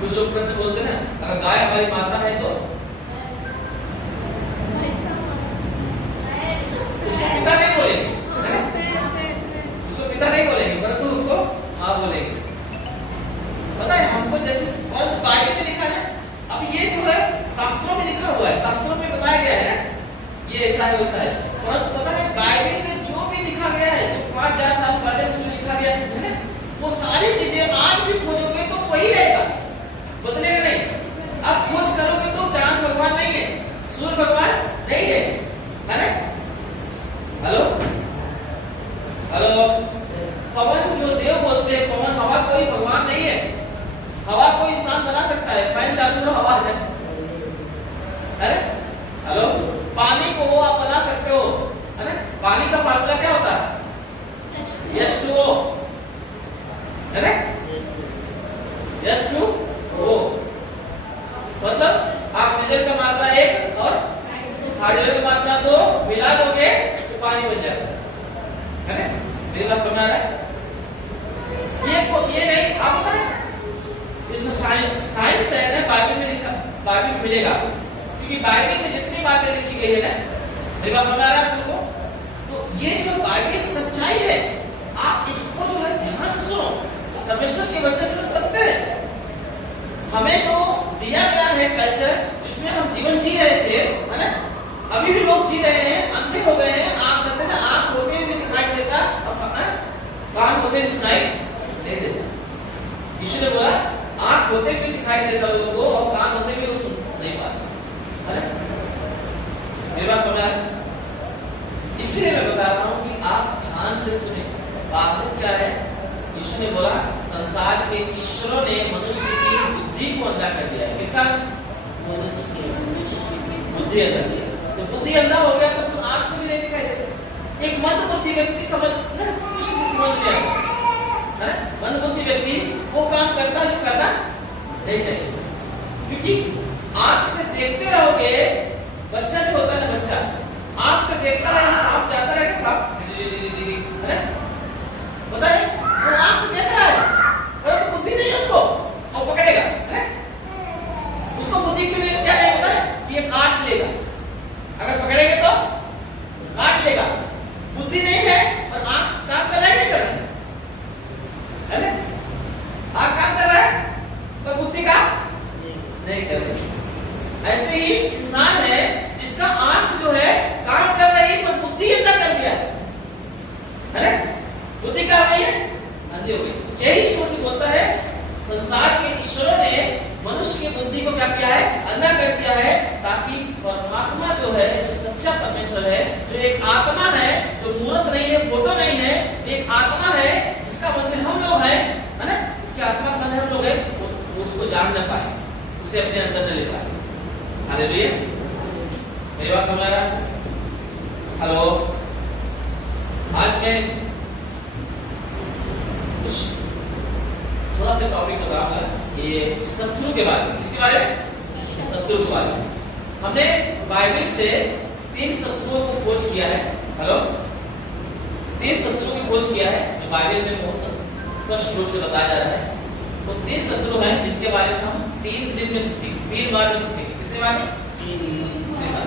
कुछ लोग प्रश्न बोलते हैं ना, अगर गाय हमारी माता है तो उसको पिता नहीं बोलेंगे, उसको पिता नहीं बोलेंगे, परंतु उसको माँ बोलेंगे। पता है हमको, जैसे बाइबल में लिखा है, अब ये जो है शास्त्रों में लिखा हुआ है, शास्त्रों में बताया गया है ना, ये ऐसा है वैसा है, परंतु पता है बाइबल में जो भी लिखा गया है, जो 5,000 साल पहले से जो लिखा गया है ना, वो सारी चीजें आज भी खोजोगे तो वही रहेगा, बदलेगा नहीं। अब खोज करोगे तो चांद भगवान नहीं है, सूर्य भगवान नहीं है, है ना? हेलो हेलो, पवन जो देव बोलते हैं, पवन हवा कोई भगवान नहीं है, हवा को इंसान बना सकता है, फैन चालू करो हवा है, अरे हेलो, पानी को वो आप बना सकते हो, है ना? पानी का फार्मूला क्या होता है? H2O, है ना? H2O मतलब ऑक्सीजन का मात्रा 1 और हाइड्रोजन की मात्रा 2 मिला दोगे तो पानी बन जाएगा, है ना? मेरी बात समझ आ रहा है? ये नहीं आपका इस साइंस है ना, बाइबल में लिखा, बाइबल में मिलेगा, क्योंकि बाइबल में जितनी बातें लिखी गई है ना, मेरी बात समझ आ रहा है आप लोगों को? तो ये जो बाइबल सच्चाई है, आप इसको जो है ध्यान से सुनो, परमेश्वर के वचन तो सत्य है। हमें तो दिया गया है कल्चर जिसमें हम जीवन जी रहे थे, है ना? अभी भी लोग जी रहे हैं, अंधे हो गए हैं, आंख करते ना, आंख होते हुए दिखाई देता और कान होते हुए सुनाई नहीं देता। यीशु ने बोला आंख होते हुए दिखाई देता लोगों को और कान होते हुए सुन नहीं पाता, है ना? मेरी बात समझ आ रही है? इसलिए मैं बता रहा हूँ कि आप ध्यान से सुने। बात क्या है? यीशु ने बोला संसार के ईश्वरों ने मनुष्य की बुद्धि को अंधा कर दिया है। किसका? बुद्धि अंधा किया। तो बुद्धि अंधा हो गया तो फिर आंख से भी नहीं दिखाई देता। एक मंदबुद्धि व्यक्ति समझ ना, कुछ समझ लिया है, मंदबुद्धि व्यक्ति वो काम करता जो करना नहीं चाहिए, क्योंकि आंख से देखते रहोगे, बच्चा जो होता है ना, बच्चा आंख से देखता है, सांप जाता है कि सांप, है पता है, वो आंख से देख रहा है, परंतु बुद्धि नहीं है उसको, वो पकड़ेगा, है उसको बुद्धि क्यों नहीं, क्या नहीं पता है कि ये काट लेगा, अगर पकड़ेगा तो काट लेगा, बुद्धि नहीं है और आंख काम कर रहा है नहीं कर रहा है ना? आंख काम कर रहा है पर बुद्धि का नहीं कर रही। ऐसे ही इंसान है जिसका आंख जो है काम कर रही पर बुद्धि अंधा कर दिया, है ना? बुद्धि क्या हो गई है? अंधी हो गई। यही सोच होता है, संसार के ईश्वरों ने मनुष्य की बुद्धि को क्या किया है? अंधा कर दिया है, ताकि परमात्मा जो है, जो सच्चा परमेश्वर है, जो एक आत्मा है, जो मूर्त नहीं है, फोटो नहीं है, एक आत्मा है जिसका मंदिर हम लोग हैं, है ना? इसकी आत्मा का मंदिर हम लोग हैं, वो उसको जान न पाए, उसे अपने अंदर न ले पाए। हालेलुया। मेरी बात समझ आ रहा है? हेलो, आज मैं कुछ थोड़ा सा टॉपिक बताऊंगा, ये शत्रु के बारे में। किसके बारे में? शत्रु के बारे में। हमने बाइबल से 3 शत्रुओं को खोज किया है। हेलो, 3 शत्रुओं की खोज किया है, जो बाइबल में बहुत स्पष्ट रूप से बताया जा रहा है। वो 3 शत्रु हैं जिनके बारे में हम 3 दिन में सीखेंगे, 3 बार में सीखेंगे। कितने बार में? 3 बार।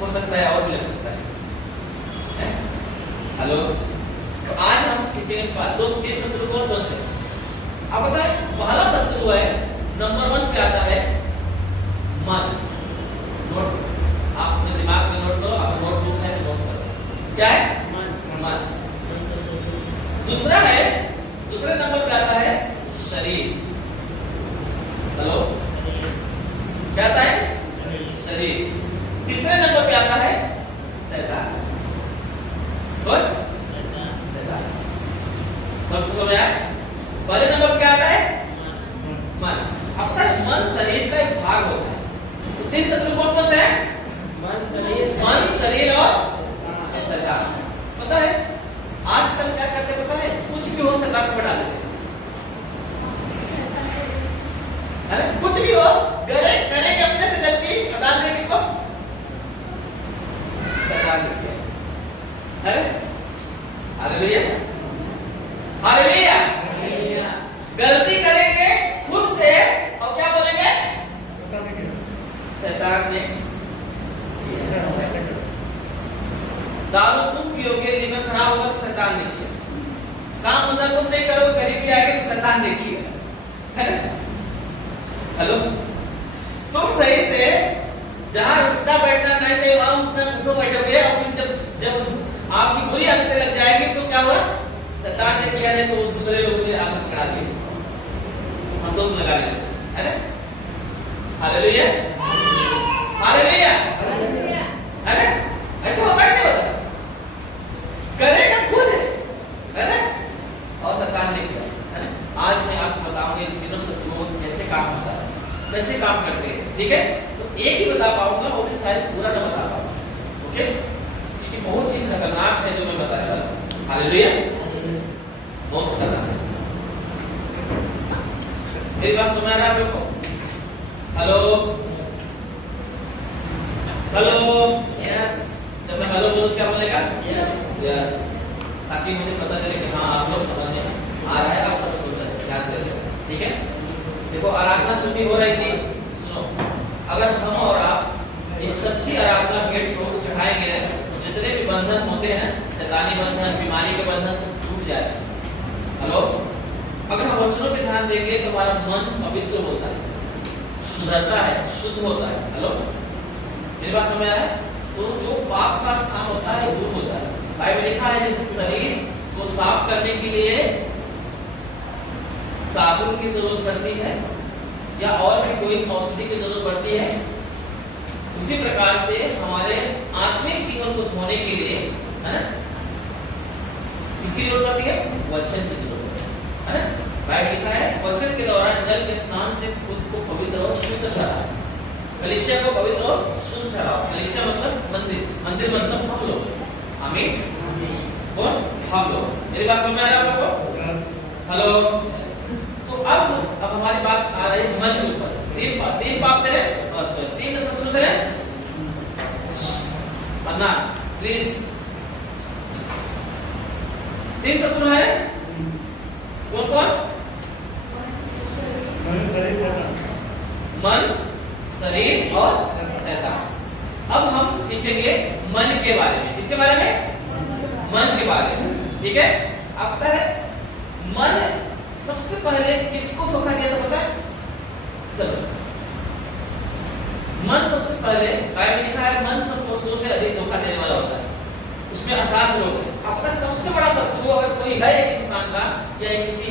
हो सकता है और भी लग सकता है। हेलो, तो आज हम सीखेंगे 2-3 शत्रु कौन कौन से। आप बताएं, पहला शत्रु है, नंबर 1 पे आता है मन। नोट, आप अपने दिमाग में नोट करो, आप नोटबुक है तो नोट करो। क्या है? मन। दूसरा है, दूसरे नंबर पे आता है शरीर। हेलो, क्या आता है? शरीर। तीसरे नंबर पे आता है शैतान। और सबको समझ आया? पहले नंबर क्या आता है? मन। अब तक मन शरीर का एक भाग होता है। 3 शत्रु कौन कौन से हैं? मन, शरीर और शैतान। पता है आजकल क्या करते पता है? कुछ भी हो शैतान को डाल देते, है कुछ भी हो, करेंगे अपने से गलती, डाल देंगे किसको? शैतान को। है हालेलुया, हालेलुया। गलती करेंगे खुद से और क्या वहां उठो बैठोगे और फिर जब आपकी बुरी आदतें लग जाएगी तो क्या हुआ? शैतान ने किया है तो दूसरे लोगों ने आदत पकड़ा दी, हम दोस्त लगा लेते, है ना? हालेलुया, हालेलुया, है ना? ऐसा होता है नहीं होता? करेगा खुद है ना? और शैतान ने किया, है ना? आज मैं आपको बताऊंगा इन तीनों शत्रुओं कैसे काम होता है, कैसे काम करते हैं, ठीक है? तो एक ही बता पाऊंगा, वो भी शायद पूरा ना बता पाऊंगा, ओके? क्योंकि बहुत ही खतरनाक है जो मैं बता रहा हूं। हालेलुया, बहुत खतरनाक है। मेरी बात सुना रहा है आपको? Hello hello, yes. जब मैं हेलो बोलूं क्या बोलेगा? यस यस, ताकि मुझे पता चले कि हाँ आप लोग समझ में आ रहा है, आप लोग सुन रहे हैं, याद रहे, ठीक है? देखो आराधना शुरू हो रही थी, सुनो, अगर हम और आप एक सच्ची आराधना भेंट को चढ़ाएंगे ना, तो जितने भी बंधन होते हैं, शैतानी बंधन, बीमारी के बंधन सब टूट जाएंगे। हेलो, अगर हम वचनों पे ध्यान देंगे तो हमारा मन पवित्र होता है, सुधरता है, शुद्ध होता है। हेलो, मेरी बात समझ आ रहा है? तो जो पाप का स्थान होता है दूर होता है। बाइबल लिखा है जैसे शरीर को साफ करने के लिए साबुन की जरूरत पड़ती है या और भी कोई औषधि की जरूरत पड़ती है, उसी प्रकार से हमारे आत्मिक जीवन को धोने के लिए, है ना, किसकी जरूरत पड़ती है? वचन की जरूरत है ना? बाइबल लिखा है वचन के द्वारा जल के स्नान से खुद को पवित्र और शुद्ध ठहराओ। कलीसिया को पवित्र और शुद्ध ठहराओ। कलीसिया मतलब मंदिर, मंदिर मतलब हम लोग। आमीन, कौन? हम लोग। मेरी बात समझ में आ रहा है आपको? हेलो, तो अब हमारी बात आ रही है मन के ऊपर। तीन पाप थे, तीन शत्रु थे ना, प्लीज। तीन शत्रु है, कौन कौन? मन, शरीर और शैतान। अब हम सीखेंगे मन के बारे में। किसके बारे में? मन के बारे में, ठीक है? अब तक है मन सबसे पहले किसको धोखा दिया था पता है? चलो, मन सबसे पहले, बाइबल लिखा है मन सब पशुओं से अधिक धोखा देने वाला होता है, उसमें असाध लोग हैं। आपका सबसे बड़ा शत्रु अगर कोई है एक इंसान का या किसी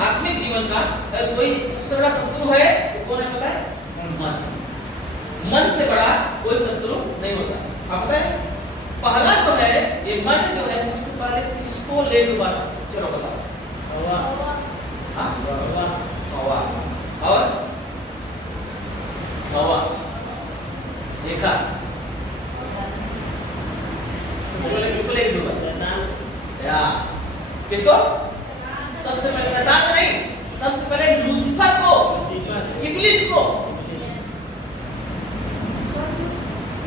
आत्मिक जीवन का, अगर कोई सबसे बड़ा शत्रु है तो कौन है पता है? मन। मन से बड़ा कोई शत्रु नहीं होता। आप पता है पहला तो है ये मन जो है सबसे पहले किसको ले डूबा था? चलो बताओ। हवा। हाँ, हवा। और हवा देखा सबसे पहले किसको ले डूबा? या किसको? सबसे पहले शैतान को नहीं, सबसे पहले लूसीफर को, इब्लिस को।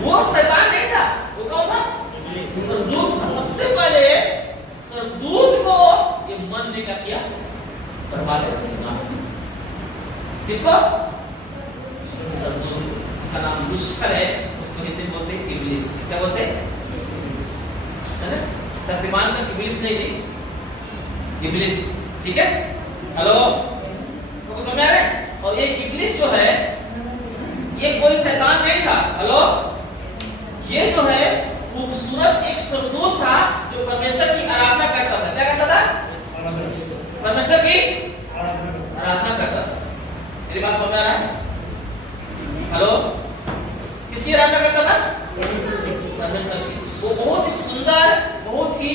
वो शैतान नहीं था, वो कौन था? सरदूत था। सबसे पहले सरदूत को ये मन ने क्या किया? बर्बाद कर दिया। किसको? सरदूत। उसका नाम लूसीफर है, उसको हिंदी में बोलते हैं इब्लिस। क्या बोलते हैं? है ना? शक्तिमान का इब्लिस नहीं थी, इब्लिस, ठीक है? हेलो, तो समझ आ रहे हैं? और ये इब्लिस जो है ये कोई शैतान नहीं था। हेलो, ये जो है खूबसूरत एक सरदूत था जो परमेश्वर की आराधना करता था। क्या करता था? परमेश्वर की आराधना करता था। मेरी बात समझ आ रहा है? हेलो, किसकी आराधना करता था? परमेश्वर की। वो बहुत ही सुंदर, बहुत ही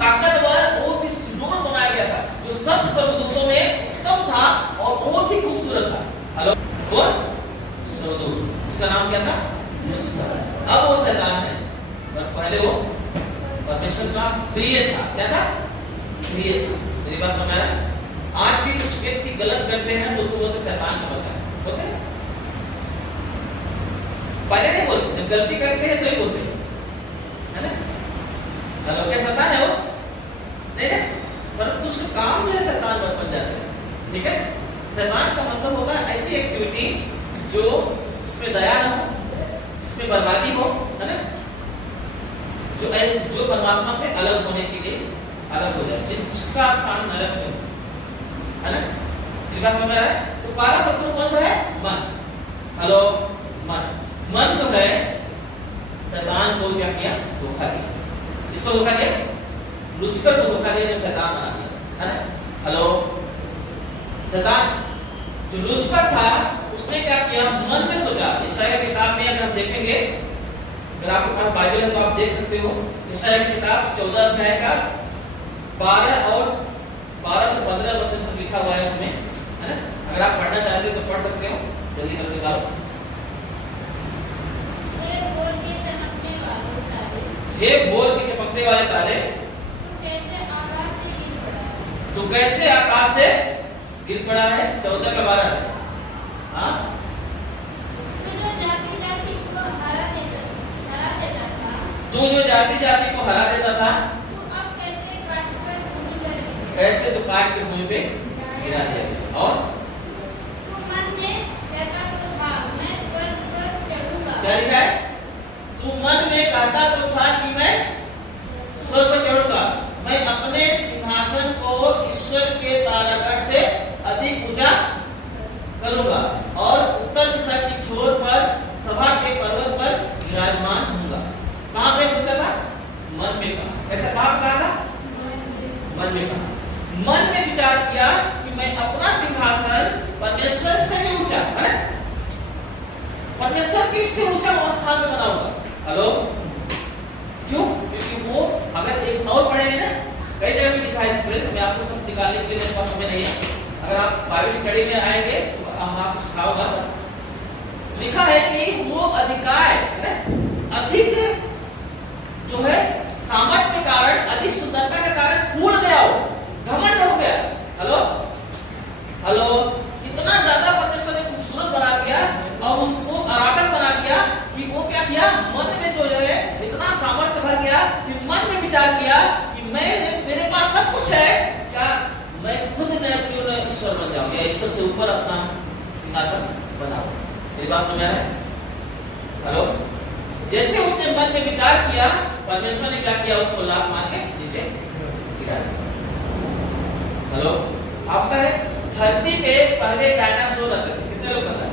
ताकतवर, बहुत ही सुंदर बनाया गया था, जो सब सर्वदूतों में उत्तम था और बहुत ही खूबसूरत था। हेलो, कौन? सर्वदूत। इसका नाम क्या था? लूसीफर। अब वो शैतान है, पर पहले वो परमेश्वर का प्रिय था। क्या था? प्रिय था। मेरी बात समझ आ रहा है? आज भी कुछ व्यक्ति गलत करते हैं तो बोलते शैतान का बच्चा है, बोलते हैं? पहले नहीं बोलते, जब गलती करते हैं तो ही बोलते हैं, है ना? हेलो, क्या शैतान है वो? नहीं ना, परंतु उसका काम जो है शैतान बन जाता है, ठीक है? शैतान का मतलब होगा ऐसी एक्टिविटी जो जिसमें दया ना हो, जिसमें बर्बादी हो, है ना? जो परमात्मा से अलग होने के लिए अलग हो जाए, जिसका स्थान नरक में, है ना? मेरी बात समझ आ रहा है? तो पहला शत्रु कौन सा है? मन। हेलो, मन। मन जो है शैतान को क्या किया, धोखा दिया। इसको धोखा दिया, लूसीफर को धोखा दिया, जो शैतान बना दिया, है ना। हेलो, शैतान जो लूसीफर था उसने क्या किया, मन में सोचा। यशायाह की किताब में अगर हम देखेंगे, अगर आपके पास बाइबल है तो आप देख सकते हो, यशायाह की किताब 14 अध्याय का 12 से 15 वचन तक लिखा हुआ है उसमें, है ना। अगर आप पढ़ना चाहते हो तो पढ़ सकते हो, जल्दी कर निकालो। हे भोर के चमकने वाले तारे, तो कैसे आकाश से गिर पड़ा है। 14 का 12, हाँ। तू जो जाति जाति को हरा देता था, कैसे तो काट के भूमि पे गिरा दिया गया। और क्या लिखा है, तू मन में कहता तो था कि मैं स्वर्ग पर चढ़ूंगा, मैं अपने सिंहासन को ईश्वर के तारागण से अधिक ऊंचा करूंगा और उत्तर दिशा की छोर पर सभा के पर्वत पर विराजमान होऊंगा। कहां पे सोचा था, मन में कहा। ऐसा कहा था, मन में कहा। मन में विचार किया कि मैं अपना सिंहासन परमेश्वर से भी ऊंचा, है ना, परमेश्वर की से ऊंचा स्थान में बनाऊंगा। हेलो, क्यों? क्योंकि वो अगर एक और पढ़ेंगे ना, कई जगह भी लिखा है इस प्रेस में, आपको सब निकालने के लिए मेरे पास समय नहीं है। अगर आप बाइबल स्टडी में आएंगे तो हम आपको सिखाऊंगा। लिखा है कि वो अधिकार है ना, अधिक जो है सामर्थ्य के कारण, अधिक सुंदरता के कारण फूल गया, वो घमंड हो गया। हेलो हेलो, इतना ज्यादा परमेश्वर ने खूबसूरत बना दिया और उसको आराधक बना दिया कि वो क्या किया, मन में जो है इतना सामर्थ्य भर गया कि मन में विचार किया कि मैं, मेरे पास सब कुछ है, क्या मैं खुद न क्यों न ईश्वर बन जाऊं या ईश्वर से ऊपर अपना सिंहासन बनाऊं। मेरी बात समझ आ रहा है? हेलो, जैसे उसने मन में विचार किया, परमेश्वर ने क्या किया, उसको लात मार के नीचे गिरा दिया। हेलो, आपका है धरती पे पहले डायनासोर रहते थे, कितने लोग पता है?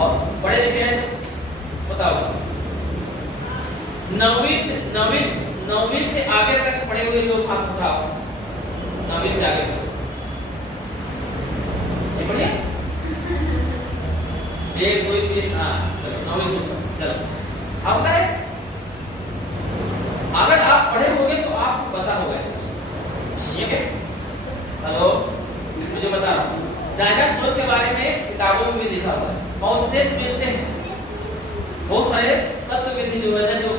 और बड़े लिखे हैं तो बताओ। 9वीं से आगे तक पढ़े हुए लोग हाथ उठाओ। 9वीं से आगे ये बढ़िया, 1 2 3, हाँ चलो 9वीं से चलो। अब है, अगर आप पढ़े होंगे तो आपको पता होगा ऐसा, ठीक है। हेलो, मुझे बता रहा हूँ, डायनासोर के बारे में किताबों में भी लिखा हुआ है, अवशेष मिलते हैं। बहुत सारे तत्वविद जो है ना, जो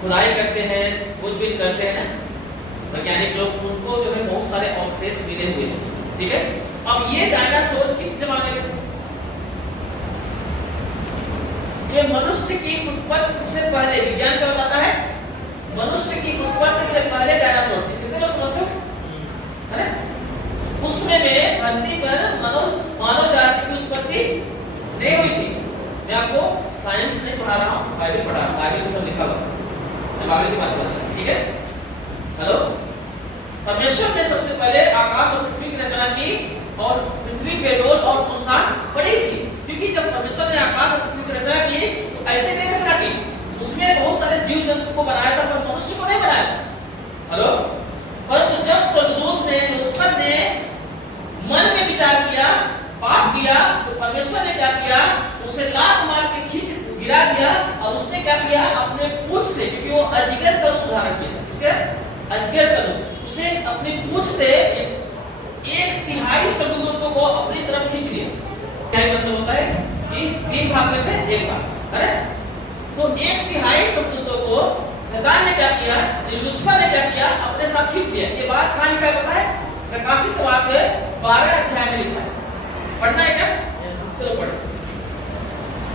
खुदाई करते हैं, खोजबीन करते हैं ना, वैज्ञानिक लोग, उनको जो है बहुत सारे अवशेष मिले हुए हैं, ठीक है। अब ये डायनासोर किस जमाने में थे? ये मनुष्य की उत्पत्ति से पहले, विज्ञान क्या बताता है, मनुष्य की उत्पत्ति से पहले डायनासोर थे। कितने लोग समझते हो, है ना? उसमें में धरती पर मानव जाति की उत्पत्ति नहीं हुई थी। मैं आपको साइंस नहीं पढ़ा रहा हूँ, बाइबल पढ़ा रहा हूँ, बाइबल में सब लिखा हुआ है, मैं बाइबल की बात कर रहा हूँ, ठीक है। हेलो, परमेश्वर ने सबसे पहले आकाश और पृथ्वी की रचना की और पृथ्वी बेडोल और सुनसान पड़ी थी, क्योंकि जब परमेश्वर ने आकाश और पृथ्वी की रचना की तो ऐसे नहीं रचना की, उसमें बहुत सारे जीव जंतु को बनाया था पर मनुष्य को नहीं बनाया था। हेलो, परंतु जब स्वर्गदूत ने, लूसीफर ने मन में विचार किया, पाप किया, तो परमेश्वर ने क्या किया, उसे लात मार के खींच गिरा दिया और उसने क्या किया, अपने पूंछ से, क्योंकि वो अजगर का रूप धारण किया, इसके अजगर का रूप, उसने अपनी पूंछ से 1/3 स्वर्गदूतों को अपनी तरफ खींच लिया। क्या मतलब होता है कि 3 भाग में से 1 भाग, है ना? तो 1/3 स्वर्गदूतों को शैतान ने क्या किया, लूसीफर ने क्या किया, अपने साथ खींच लिया। ये बात कहां लिखा है पता है? प्रकाशित वाक्य 12 अध्याय में लिखा है। पढ़ना है क्या? चलो पढ़ो।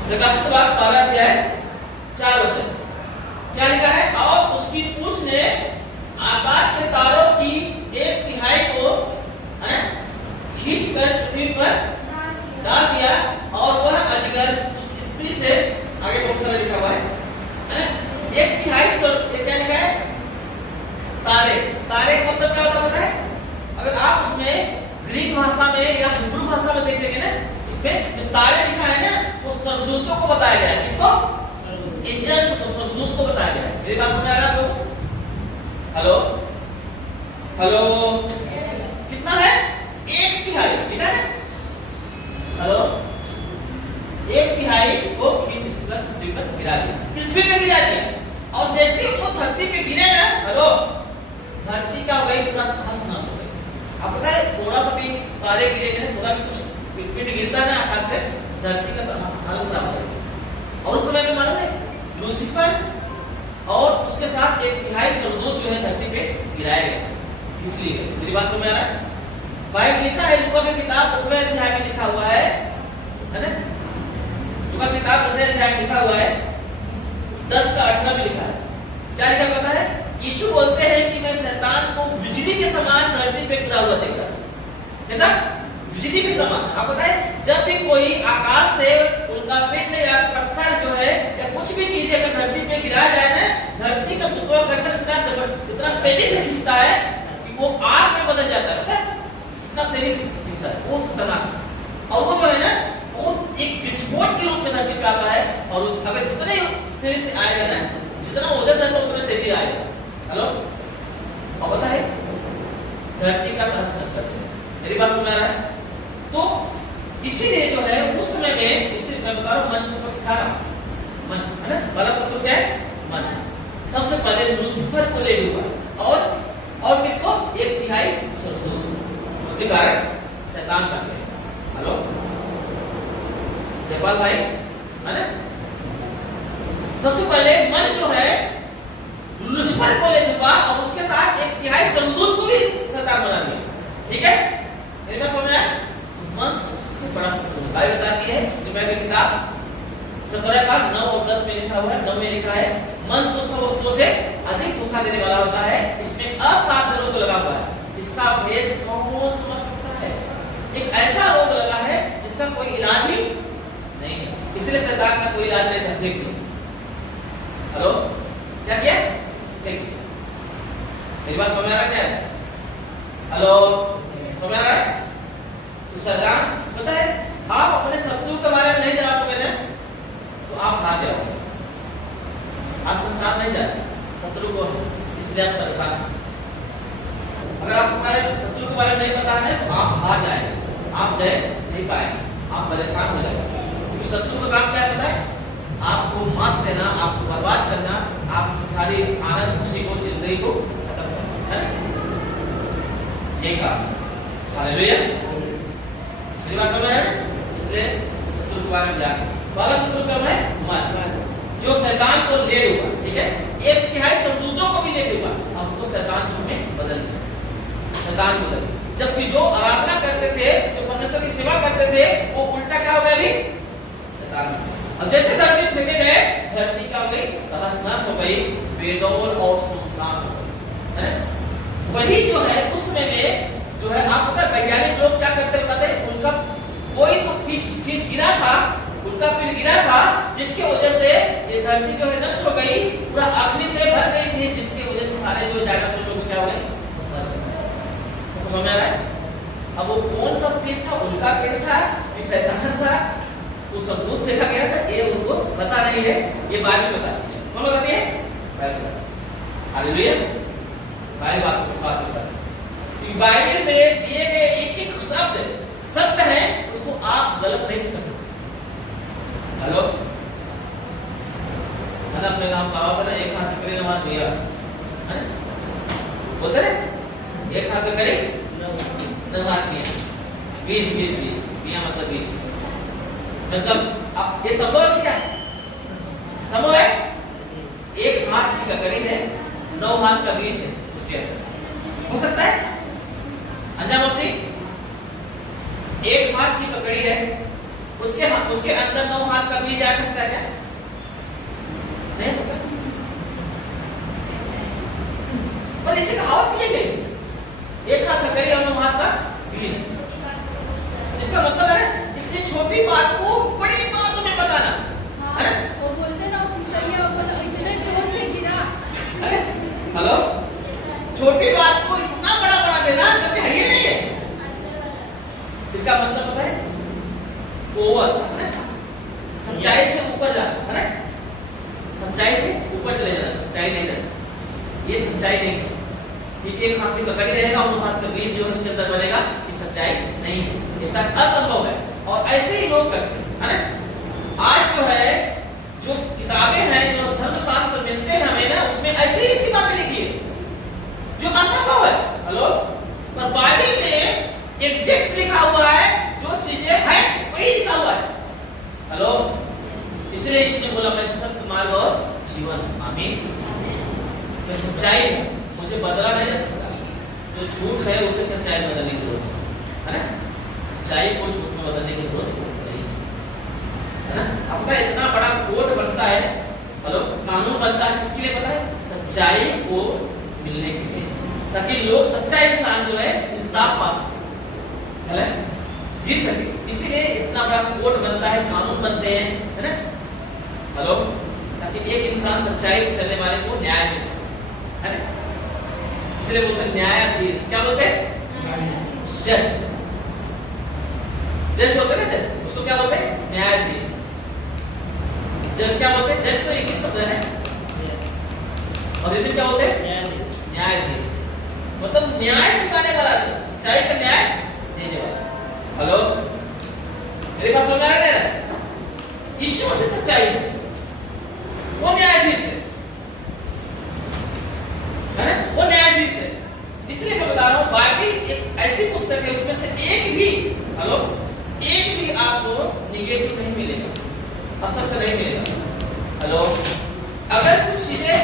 प्रकाशित वाक्य 12 अध्याय 4 वचन क्या लिखा है? और उसकी पूंछ ने आकाश के तारों की 1/3 को, है ना, खींच कर पृथ्वी पर डाल दिया और वह अजगर उस स्त्री से, आगे बहुत सारा लिखा हुआ है ना, 1/3 क्या लिखा है? तारे। तारे का मतलब क्या होता है पता है? अगर आप उसमें ग्रीक भाषा में या हिब्रू भाषा में देखेंगे ना, इसमें जो तारे लिखा है ना, वो स्वर्गदूतों को बताया गया है। किसको? एंजल्स को, स्वर्गदूत को बताया गया है। मेरी बात समझ आ रहा है आपको? हेलो हेलो, कितना है? 1/3, ठीक है ना? हेलो, 1/3 को खींच कर पृथ्वी पर गिरा दिया, पृथ्वी पे गिरा दिया। और जैसे वो धरती पे गिरे ना, हेलो, धरती क्या हो गई? पूरा धस नस हो गई। आप पता है, थोड़ा सा भी तारे गिरेंगे, थोड़ा भी कुछ पिट गिरता है ना आकाश से, धरती का हालत खराब हो गई। और उस समय में मालूम है, लूसीफर और उसके साथ 1/3 स्वर्गदूत जो है धरती पे गिराए गए, खींच लिए गए। मेरी बात समझ आ रहा है? बाइबल लिखा है, लूका की किताब 10वें अध्याय में लिखा हुआ है ना? लूका की किताब 10वें अध्याय में लिखा हुआ है, 10 का 18 में लिखा है। क्या लिखा पता है? यीशु बोलते हैं कि मैं शैतान को बिजली के समान धरती पे गिरा हुआ देख रहा हूं। कैसा? बिजली के समान। आप पता है, जब भी कोई आकाश से उनका पिंड या पत्थर जो है या कुछ भी चीज अगर धरती पे गिराया जाए ना, धरती का गुरुत्वाकर्षण इतना तेजी से खींचता है कि वो आग में बदल जाता है। पता है? इतना तेजी से खींचता है, बहुत खतरनाक। और वो जो है ना, बहुत एक विस्फोट के रूप में धरती पे आता है। और अगर जितने तेजी से आएगा ना, जितना वजन रहता है उतने तेजी आएगा। हेलो, और पता है, धरती का धस करते हैं। मेरी बात समझ आ रहा है? तो इसीलिए जो है उस समय में, इसे मैं बता रहा हूं, मन को सिखा रहा हूं। मन है ना, बड़ा शत्रु क्या है? मन। सबसे पहले लूसीफर को ले लूंगा और किसको? 1/3 स्वर्गदूत, उसके कारण शैतान कर गए। हेलो जयपाल भाई, है ना? सबसे पहले मन जो है लूसीफर को ले लूंगा और उसके साथ 1/3 स्वर्गदूत को भी शैतान बना दिया। ठीक है, मेरे पास समझ आया? मन सबसे बड़ा शत्रु है। बाइबल बताती है, इब्राहिम की किताब 17 का 9 और 10 में लिखा हुआ है। 9 में लिखा है, मन तो सब वस्तुओं से अधिक धोखा देने वाला होता है, इसमें असाध्य रोग लगा हुआ है, इसका भेद कौन समझ सकता है? एक ऐसा रोग लगा है जिसका कोई इलाज ही नहीं है, इसलिए शैतान का कोई इलाज नहीं था। फेंक दो। हेलो, क्या किया? फेंक दिया। मेरी बात समझ आ रहा है? हेलो, समझ आ रहा है? तो शैतान, पता है, आप अपने शत्रु के बारे में नहीं जानोगे ना, तो आप हार जाओगे। आज संसार नहीं जानते शत्रु को, इसलिए आप परेशान हैं। अगर आप हमारे शत्रु के बारे में नहीं पता है तो आप हार जाएंगे, आप जय नहीं पाएंगे, आप परेशान हो जाएंगे। क्योंकि शत्रु का काम क्या है पता है? आपको मात देना, आपको बर्बाद करना, आपकी सारी आनंद खुशी को, जिंदगी को खत्म करना, है ना? ये काम। हालेलुया। मेरी बात समझ रहे हैं? इसलिए शत्रु के बारे में जाने वाला शत्रु कब है? मन, जो शैतान को ले लूंगा। ठीक है, 1/3 स्वर्गदूतों को भी ले लूंगा, अब तो शैतान को में बदल दिया, शैतान बदल दिया। जबकि जो आराधना करते थे, जो परमेश्वर की सेवा करते थे, वो उल्टा क्या हो गया? अभी शैतान। अब जैसे धरती फेंके गए, धरती क्या हो गई? तहस-नहस हो गई, बेडौल और सुनसान हो गई, है ना? वही जो है उस समय में जो है, आप पता है वैज्ञानिक लोग क्या करते बताते हैं? उनका कोई तो चीज गिरा था, उनका पिंड गिरा था, जिसकी वजह से ये धरती जो है नष्ट हो गई, पूरा अग्नि से भर गई थी, जिसकी वजह से सारे जो डायनासोर लोग क्या हुए? सबको समझ आ रहा है? अब वो कौन सा चीज था? उनका पिंड था कि शैतान था? वो स्वर्गदूत फेंका गया था, ये उनको पता नहीं है। ये बाइबल बताती है। कौन बताती है? बाइबल। हालेलुया। बाइबल आपको कुछ बात बताती है। बाइबल में दिए गए एक-एक शब्द सत्य है, उसको आप गलत नहीं कर सकते। हेलो, मैंने अपने नाम कहा होगा ना, एक हाथ करे नमाज भैया, है बोलते ना, एक हाथ करे नमाज भैया, 20 भैया मतलब 20, मतलब आप ये संभव है क्या? संभव है? एक हाथ की ककड़ी है, 9 हाथ का बीज है उसके अंदर, हो सकता है? अंजाम से एक हाथ की पकड़ी है, उसके अंदर 9 हाथ का बीज आ सकता है क्या? नहीं सकता। पर इसी कहावत की गई, एक हाथ पकड़ी और 9 हाथ का बीज। इसका मतलब है इतनी छोटी बात को बड़ी बातों में बताना, है ना? वो बोलते ना, सही है, वो इतने जोर से गिरा। अरे हेलो, छोटी बात को इतना बड़ा बना देना जो कि है ही नहीं है। इसका मतलब पता है? ओवर, है ना? सच्चाई से ऊपर जाना, है ना? सच्चाई से ऊपर चले जाना, सच्चाई नहीं रहना, ये सच्चाई नहीं है। ठीक है, एक हाथ से पकड़ रहेगा और हाथ का बीज जो उसके अंदर बनेगा, ये सच्चाई नहीं है, ऐसा असंभव है। और ऐसे ही लोग करते हैं, है ना? आज जो है जो किताबें हैं, जो धर्मशास्त्र मिलते हैं हमें ना, उसमें ऐसे ही ऐसी बातें लिखी है जो असंभव है। हेलो, पर बाइबल में एग्जैक्ट लिखा हुआ है, जो चीजें हैं वही लिखा हुआ है। हेलो, इसलिए इसने बोला मैं सत्य, मार्ग और जीवन, आमीन। मैं सच्चाई हूं, मुझे बदला नहीं जा सकता। जो झूठ है उसे सच्चाई में बदलने की जरूरत है ना? सच्चाई को झूठ में बदलने की जरूरत नहीं है ना? अब का इतना बड़ा कोड बनता है, हेलो, कानून बनता है, किसके लिए पता है? सच्चाई को मिलने के लिए, ताकि लोग, सच्चा इंसान जो है इंसाफ पा सके, है ना? जी सके। इसीलिए इतना बड़ा कोड बनता है, कानून बनते हैं, है ना? हेलो, ताकि एक इंसान सच्चाई को चलने वाले को न्याय मिल सके, है ना? इसलिए बोलते हैं न्यायाधीश, क्या बोलते हैं? जज। जज बोलते हैं ना, जज, उसको क्या बोलते हैं? न्यायाधीश। जज क्या बोलते हैं? जज तो एक ही शब्द है ना, और हिंदी क्या बोलते हैं? न्यायाधीश। मतलब न्याय चुकाने वाला, सच्चाई का न्याय देने वाला। हेलो, मेरे पास समझ आ रहा है? यीशु मसीह सच्चाई है, वो न्यायाधीश है ना? वो न्यायाधीश है। इसलिए मैं बता रहा हूं, बाइबल एक ऐसी पुस्तक है, उसमें से एक भी, हेलो, एक भी आपको निगेटिव नहीं मिलेगा, असत्य नहीं मिलेगा। हेलो, अगर कुछ चीजें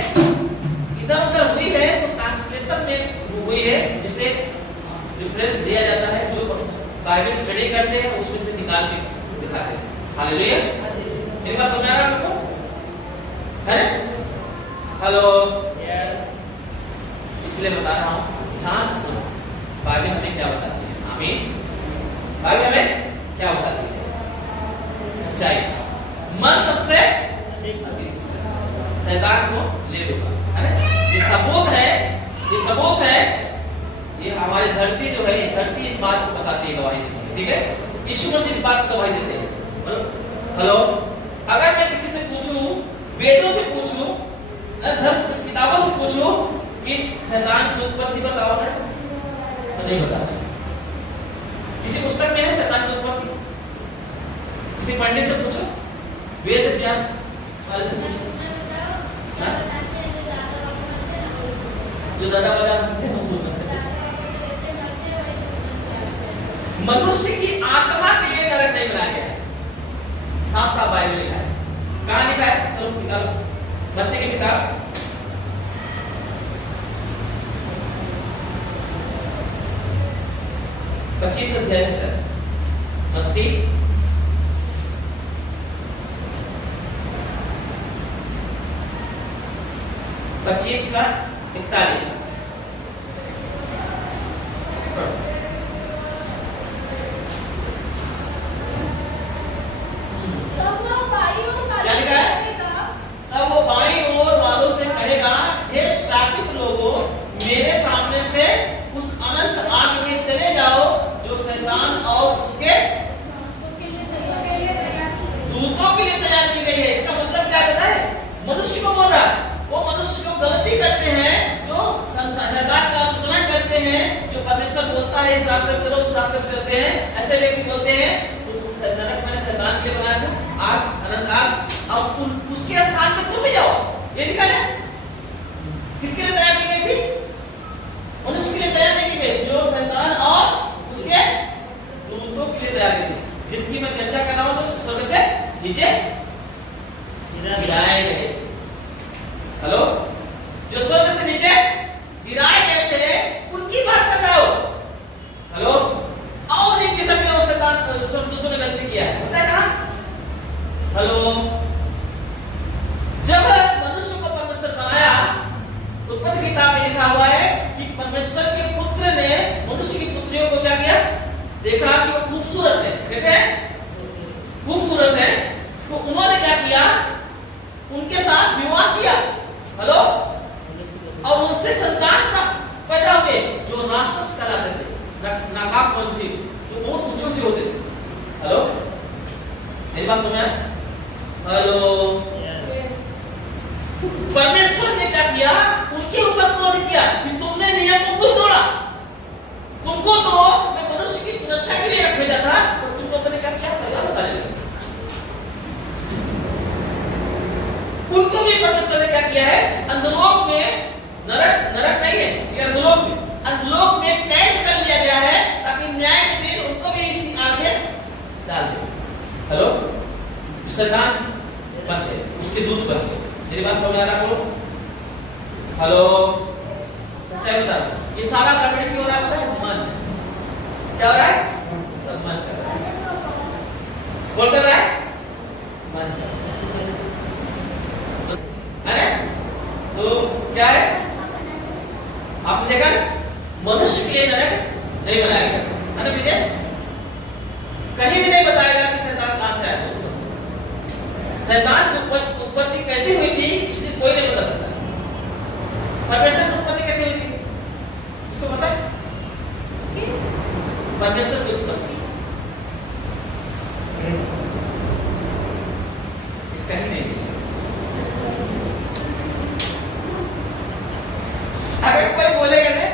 इधर उधर हुई है तो ट्रांसलेशन में हुई है, जिसे रेफरेंस दिया जाता है, जो बाइबल स्टडी करते हैं उसमें से निकाल के दिखाते हैं। हालेलुया, मेरी बात समझ आ रहा है आपको? है ना? Hello, yes. इसलिए बता रहा हूं, ध्यान से सुनो, बाइबल हमें क्या बताती है? आमीन। बाइबल हमें क्या बताती है? सच्चाई। मन सबसे अधिक शैतान को ले लूंगा, है ना? ये सबूत है, ये सबूत है, ये हमारी धरती जो है, ये धरती इस बात को बताती है, गवाही देती है। ठीक है, यीशु मसीह इस बात की गवाही देते हैं। हेलो, अगर मैं किसी से पूछूं, वेदों से पूछूं, धर्म किताबों से पूछूं कि शैतान की उत्पत्ति बताओ ना, तो नहीं बताते। किसी पुस्तक में है शैतान की उत्पत्ति? किसी पंडित से पूछो, वेद व्यास वाले से पूछो, जो दादा बदा बनते हैं वो बताते हैं। मनुष्य की आत्मा के लिए नरक नहीं बनाया गया है, साफ साफ बाइबल लिखा है। कहां लिखा है? चलो निकालो, मत्ती की किताब 25 अध्याय है सर, मत्ती 25 का 41। तब वो बाईं ओर वालों से कहेगा, हे श्रापित लोगों, मेरे सामने से उस अनंत आग में चले जाओ, जो शैतान और उसके दूतों के लिए तैयार की गई है। इसका मतलब क्या पता है? मनुष्य को बोल रहा है, वो मनुष्य जो गलती करते हैं, जो शैतान का अनुसरण करते हैं, जो परमेश्वर बोलता है इस रास्ते पर चलो, उस रास्ते पर चलते हैं, ऐसे व्यक्ति बोलते हैं तो नरक मैंने शैतान के लिए बनाया था, आग, अनंत आग, अब उसके स्थान पे तुम भी जाओ। ये लिखा है। किसके लिए तैयार की गई थी? मनुष्य के लिए तैयार नहीं की गई, जो शैतान और उसके दूतों के लिए तैयार की थी, जिसकी मैं चर्चा कर रहा हूं, जो स्वर्ग से नीचे गिराए गए। हेलो, जो स्वर्ग से नीचे गिराए गए थे, उनकी बात कर रहा हो। हेलो, और एक जगह पे शैतान दूतों ने गलती किया है, पता है कहां? हेलो, जब मनुष्य को परमेश्वर बनाया, उत्पत्ति किताब में लिखा हुआ है कि परमेश्वर के पुत्र ने मनुष्य की पुत्रियों को क्या किया? देखा कि वो खूबसूरत है। कैसे खूबसूरत है? तो उन्होंने क्या किया? उनके साथ विवाह किया। हेलो, और उनसे संतान पैदा हुए, जो राक्षस कहलाते थे, नाकाबवंशी, जो बहुत ऊंचे ऊंचे होते थे। हेलो, मेरी बात समझ में? हेलो, परमेश्वर ने क्या किया? उनके ऊपर क्रोध किया कि तुमने नियमों को तोड़ा। तुमको तो मैं मनुष्य की सुरक्षा के लिए भेजा था, और तुम लोगों ने क्या किया? परिवार बसाने लगे। उनको भी परमेश्वर ने क्या किया है? अंधलोक में, नरक नहीं है, ये अंधलोक में कैद कर लिया गया है, ताकि न्याय के दिन उनको भी इसी आगे डाल दे। हेलो, शैतान बन गए, उसके दूत बन गए। मेरी बात समझ आ रहा है? हेलो, सच्चाई बता, ये सारा गड़बड़ी क्यों हो रहा है? पता है? मन क्या हो रहा है? सब मन कर रहा है। कौन कर रहा है? मन कर रहा है। तो क्या है? आपने देखा ना, मनुष्य के लिए नरक नहीं बनाया गया है ना विजय? कहीं भी नहीं बताएगा कि शैतान कहां से आया। शैतान की उत्पत्ति कैसे हुई थी, इसलिए कोई नहीं बता सकता। परमेश्वर की उत्पत्ति कैसे हुई थी, इसको पता है? परमेश्वर की उत्पत्ति कहीं नहीं। अगर कोई बोलेगा ना,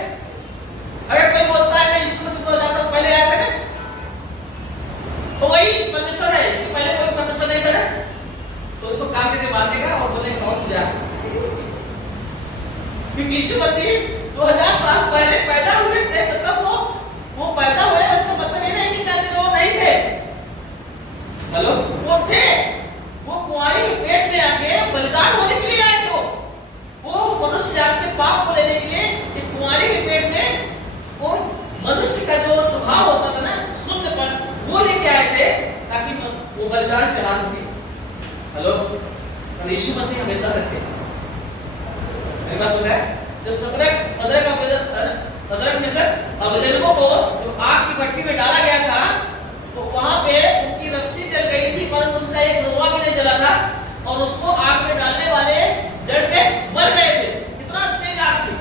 अगर कोई बोलता है ना यीशु मसीह 2000 साल पहले आया था ना, तो वही परमेश्वर है, इसके पहले कोई परमेश्वर नहीं था ना, तो उसको कांटे से बांधेगा और बोलेगा कौन जा। क्योंकि यीशु मसीह 2000 साल पहले पैदा हुए थे, मतलब वो पैदा हुए, उसका मतलब ये नहीं कि कहते वो नहीं थे। हेलो, वो थे, वो कुंवारी के पेट में आके बलिदान होने के लिए आए थे। वो मनुष्य जाति के पाप को लेने के लिए एक कुंवारी के पेट में, वो मनुष्य का जो स्वभाव होता था ना, शून्यपन, वो लेके आए थे ताकि वो बलिदान चढ़ा सके। हेलो, और यीशु मसीह हमेशा सत्य है। मेरी बात सुन रहा है? जब सदरक में से अबेदनगो को जब आग की भट्टी में डाला गया था, तो वहां पे उनकी रस्सी जल गई थी, पर उनका एक रोआ भी नहीं जला था, और उसको आग में डालने वाले जड़ के मर गए थे। कितना तेज आग थी,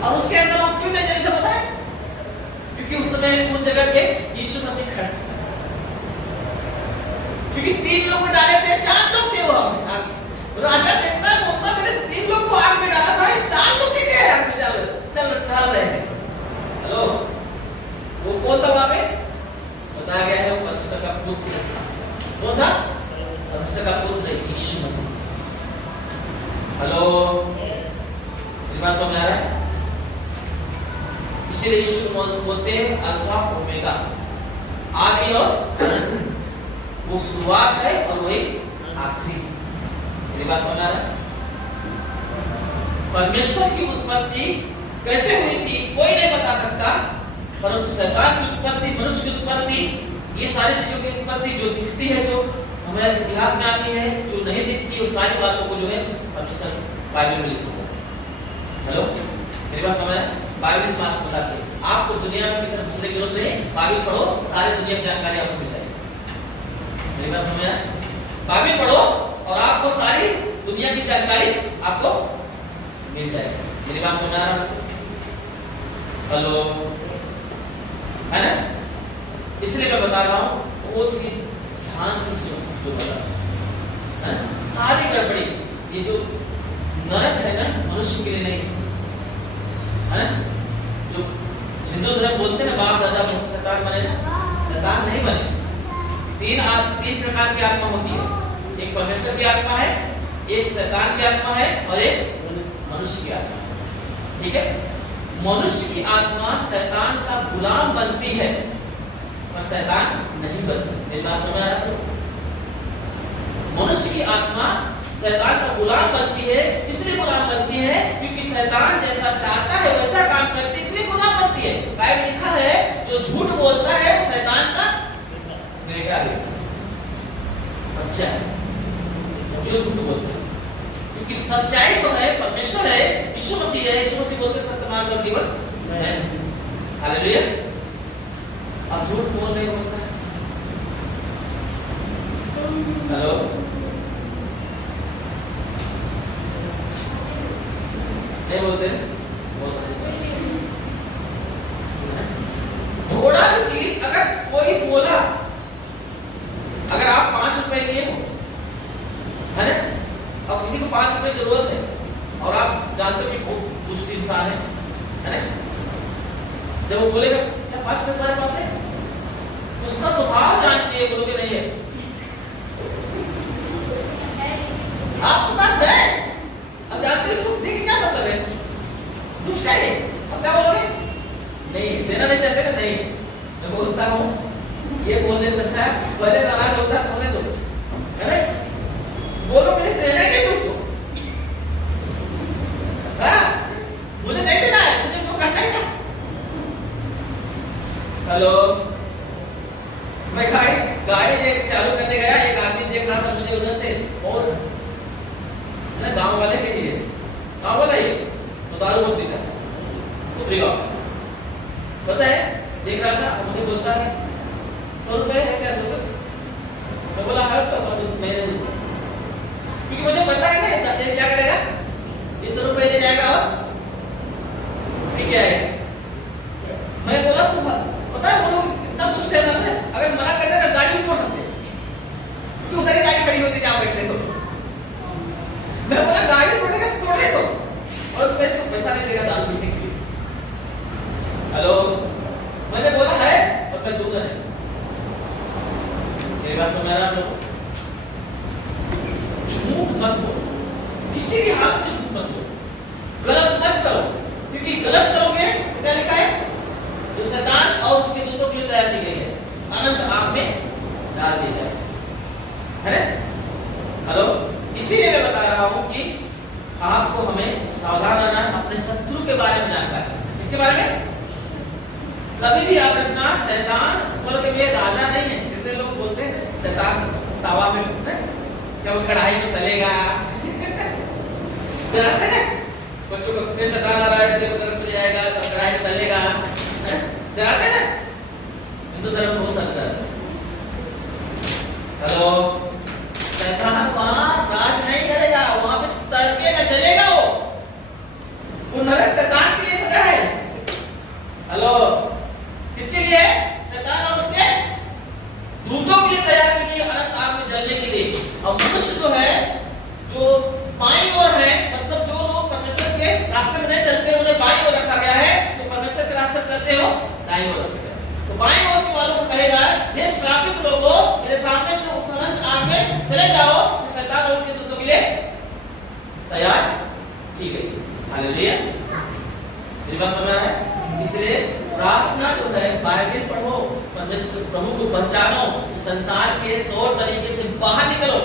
और उसके अंदर वो क्यों नहीं जली थी पता है? क्योंकि उस समय उस जगह पे यीशु मसीह खड़े थे। क्योंकि 3 लोग डाले थे, 4 लोग थे वहां में। राजा देखता है, बोलता मैंने 3 लोग को आग में डाला था, 4 लोग कैसे आग में चल डाल रहे हैं? हेलो, वो कौन था वहां पे? बताया गया है वो परमेश्वर का पुत्र था। कौन था? परमेश्वर का पुत्र यीशु मसीह। हेलो, मेरी बात समझ आ रहा है? इसीलिए यीशु बोलते हैं अल्फा ओमेगा, आदि और वो शुरुआत है और वही आखिरी। मेरी बात समझ आ रहा है? परमेश्वर की उत्पत्ति कैसे हुई थी कोई नहीं बता सकता, परंतु शैतान की उत्पत्ति, मनुष्य की उत्पत्ति, ये सारी चीजों की उत्पत्ति जो दिखती है, जो हमारे इतिहास में आती है, जो नहीं दिखती, वो सारी बातों को जो है परमेश्वर बाइबल में लिखा हुआ है। हेलो, मेरी बात समझ रहे? बाइबल इस बात को बताती है। आपको दुनिया में किधर घूमने की जरूरत नहीं, बाइबल पढ़ो, सारी दुनिया की जानकारी आपको मिल जाएगी। मेरी बात समझ आए? बाइबल पढ़ो और आपको सारी दुनिया की जानकारी आपको मिल जाएगी। मेरी बात समझ आ रहा है? हेलो, है ना? इसलिए मैं बता रहा हूँ, बहुत ही ध्यान से सुनो जो बता रहा हूँ। सारी गड़बड़ी, ये जो नरक है ना, मनुष्य के लिए नहीं है ना? जो हिंदू धर्म बोलते हैं ना, बाप दादा शैतान बने ना, शैतान नहीं बने। 3 प्रकार की आत्मा होती है, एक परमेश्वर की आत्मा है, एक शैतान की आत्मा है, और एक मनुष्य की आत्मा है। ठीक है? मनुष्य की आत्मा शैतान का गुलाम बनती है, और शैतान नहीं बनती। मेरी बात समझ आ रहा है? मनुष्य की आत्मा शैतान का गुलाम बनती है, इसलिए गुलाम बनती है क्योंकि शैतान जैसा चाहता है वैसा काम करती है, इसलिए गुलाम बनती है। बाइबल लिखा है, जो झूठ बोलता है वो शैतान का बेटा है, बच्चा है, जो झूठ बोलता है। क्योंकि सच्चाई तो है, परमेश्वर है, यीशु मसीह है। यीशु मसीह बोलते सत्य मार्ग और जीवन है। हालेलुया। अब झूठ बोल नहीं बोलता है। हेलो, नहीं बोलते? बहुत अच्छी बात। थोड़ा बोला अगर आप 5 रुपए लिए हो, है ना, और किसी को 5 रुपए जरूरत है और आप जानते हो कि बहुत दुष्ट इंसान है ना, जब वो बोलेगा क्या 5 रुपए तुम्हारे पास है, उसका स्वभाव जान के बोलोगे नहीं है, आपके पास है, अब जानते हो इसको देखिए क्या मतलब है, दुष्ट है ये, अब क्या बोलोगे, नहीं देना नहीं चाहते ना, नहीं मैं बोलता हूँ ये बोलने से अच्छा है पहले नाराज होता है होने दो, है ना, बोलो मुझे देना ही नहीं तुमको, हाँ मुझे नहीं देना है, मुझे जो करना है। हेलो, मैं गाड़ी चालू करने गया, एक आदमी देख रहा था मुझे उधर से, और ना गांव वाले के लिए, गांव वाला ये तो दारू बहुत पीता है, उतरी गाँव पता है, देख रहा था, मुझे बोलता है 100 रुपए है क्या दोगे, मैं बोला है तो मैंने, क्योंकि मुझे पता है ना ये क्या करेगा, ये 100 रुपए ले जाएगा और फिर क्या है, मैं बोला तू पता है वो लोग इतना दुष्ट है ना, अगर मना कर देगा गाड़ी भी तोड़ सकते, क्योंकि उधर ही गाड़ी खड़ी होती जहाँ बैठते हो, मैं बोला गाड़ी तोड़ेगा तोड़े दो, और तुम्हें इसको पैसा नहीं देगा दारू पीने के लिए। हेलो, मैंने बोला है और मैं दूंगा नहीं, मेरी बात समझ रहा हो, झूठ मत बोलो, किसी भी हालत में झूठ मत बोलो, गलत मत करो, क्योंकि गलत करोगे तो क्या लिखा है, जो शैतान और उसके दूतों के लिए तैयार की गई है, अनंत आग में डाल दी जाए, है ना। हेलो, इसीलिए मैं बता रहा हूं कि आपको हमें सावधान रहना है, अपने शत्रु के बारे में जानकारी, इसके बारे में कभी भी आप रखना, शैतान स्वर्ग में राजा नहीं है, कितने लोग बोलते हैं शैतान तावा में क्या वो कढ़ाई में तलेगा, डराते हैं बच्चों को, फिर शैतान आ रहा है तेरे तरफ ले जाएगा तो कढ़ाई में तलेगा, डराते हैं, हिंदू धर्म बहुत चलता है। हेलो, शैतान वहां राज नहीं करेगा, वहां पे तड़केगा, जलेगा, वो नरक शैतान के लिए सजा है। हेलो, किसके लिए? शैतान और उसके दूतों के लिए तैयार की गई अनंत आग में जलने के लिए। और मनुष्य जो है, जो बाईं ओर है, मतलब जो लोग परमेश्वर के रास्ते में नहीं चलते उन्हें बाईं ओर रखा गया है, तो परमेश्वर के रास्ते में चलते हो दाईं ओर रखा गया। तो बाईं ओर के वालों को कहेगा, हे श्रापित लोगों, मेरे सामने से उस अनंत आग में चले जाओ, तो शैतान और उसके दूतों के लिए तैयार की गई। हालेलुया, मेरी बात समझ रहा है? इसलिए प्रार्थना जो है, बाइबल पढ़ो, परमेश्वर प्रभु को पहचानो, संसार के तौर तरीके से बाहर निकलो।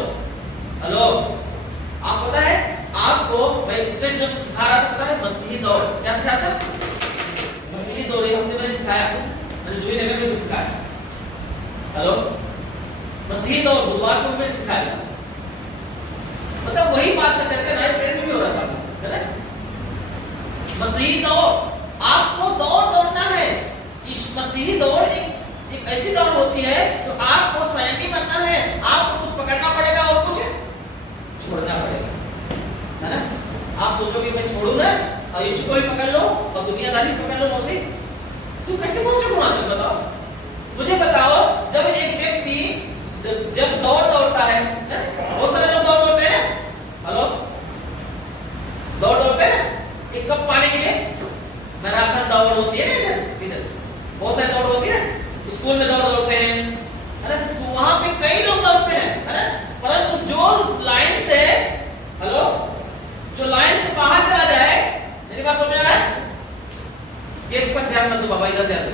हेलो, आप पता है आपको, मैं इतने दिनों से सिखा रहा था, पता है मसीही दौड़, क्या सिखाता? मसीही दौड़ ये हमने मैंने सिखाया, मैंने जूही नगर में भी सिखाया। हेलो, मसीही दौड़ बुधवार को मैंने सिखाया, मतलब वही बात का चर्चा नए ट्रेंड में भी हो रहा था, है ना। मसीही दौड़, आपको दौड़ दौड़ना है। इस मसीही दौड़ एक ऐसी दौड़ होती है जो आपको स्वयं ही बनना है, आपको कुछ पकड़ना पड़ेगा और कुछ छोड़ना पड़ेगा, है ना। आप सोचोगे मैं छोड़ू ना और यीशु को भी पकड़ लो और दुनियादारी पकड़ लो, मौसी तू कैसे पहुंचोगे वहां तक? बताओ मुझे, बताओ। जब एक व्यक्ति जब दौड़ दौड़ता है, बहुत सारे लोग दौड़ दौड़ते हैं। हेलो, दौड़ दौड़ते हैं एक कप पाने के लिए, मैराथन दौड़ होती है ना, इधर बहुत सारी दौड़ होती है, स्कूल में दौड़ दौड़ते हैं, है ना, तो वहां पे कई लोग दौड़ते हैं, है ना, परंतु जो लाइन से, हेलो, जो लाइन से बाहर चला जाए, मेरी बात समझ रहा है? गेट पर ध्यान मत दो बाबा, इधर ध्यान दो।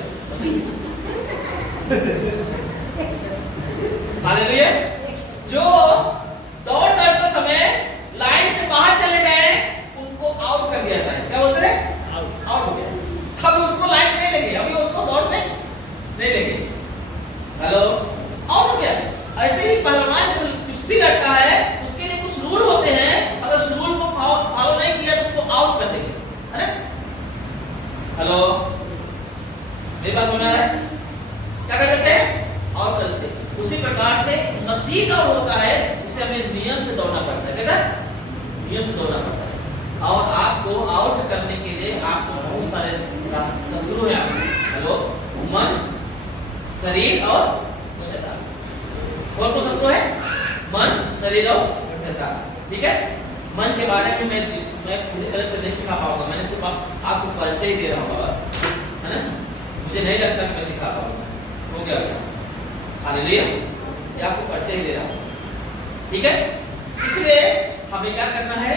हालेलुया, जो दौड़ दौड़ते समय लाइन से बाहर चले गए उनको आउट कर दिया जाता है, क्या बोलते हैं? आउट हो गया, अभी उसको लाइन नहीं लगी, अभी उसको दौड़ में नहीं लगी। हेलो, आउट हो गया। ऐसे ही पहलवान जब कुश्ती लड़ता है, उसके लिए कुछ रूल होते हैं, अगर उस रूल को फॉलो नहीं किया तो उसको आउट कर देंगे, है ना। हेलो, मेरे पास होना है, क्या कर देते हैं? आउट कर देते हैं। उसी प्रकार से मसीह का होता है, इसे हमें नियम से दौड़ना पड़ता है। कैसा? नियम से दौड़ना पड़ता है। और आपको आउट करने के लिए आपको बहुत सारे शत्रु हैं। हेलो, मन, शरीर और शैतान। कौन कौन शत्रु है? मन, शरीर और शैतान। ठीक है, मन के बारे में मैं पूरी तरह से नहीं सिखा पाऊंगा, मैंने सिर्फ आपको परिचय ही दे रहा हूँ, है ना। मुझे नहीं लगता कि मैं सिखा पाऊंगा, हो गया हालेलुया, ये आपको परिचय ही दे रहा हूँ। ठीक है, इसलिए हमें क्या करना है,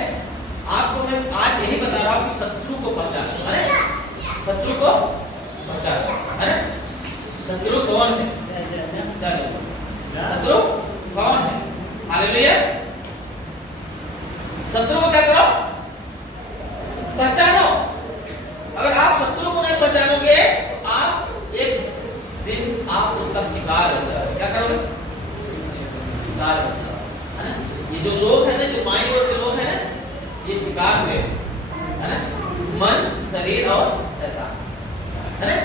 आपको मैं आज यही बता रहा हूँ कि शत्रु को पहचानो, है ना, शत्रु को पहचानो, है ना। शत्रु कौन है? शत्रु कौन है? हालेलुया। शत्रु को क्या करो? पहचानो। अगर आप शत्रु को नहीं पहचानोगे तो आप एक दिन आप उसका शिकार हो जाओगे। क्या करोगे? शिकार हो जाओगे, है ना। ये जो लोग हैं ना, जो माई ओर के लोग हैं ना, ये शिकार हुए, है ना, मन, शरीर और शैतान, है ना,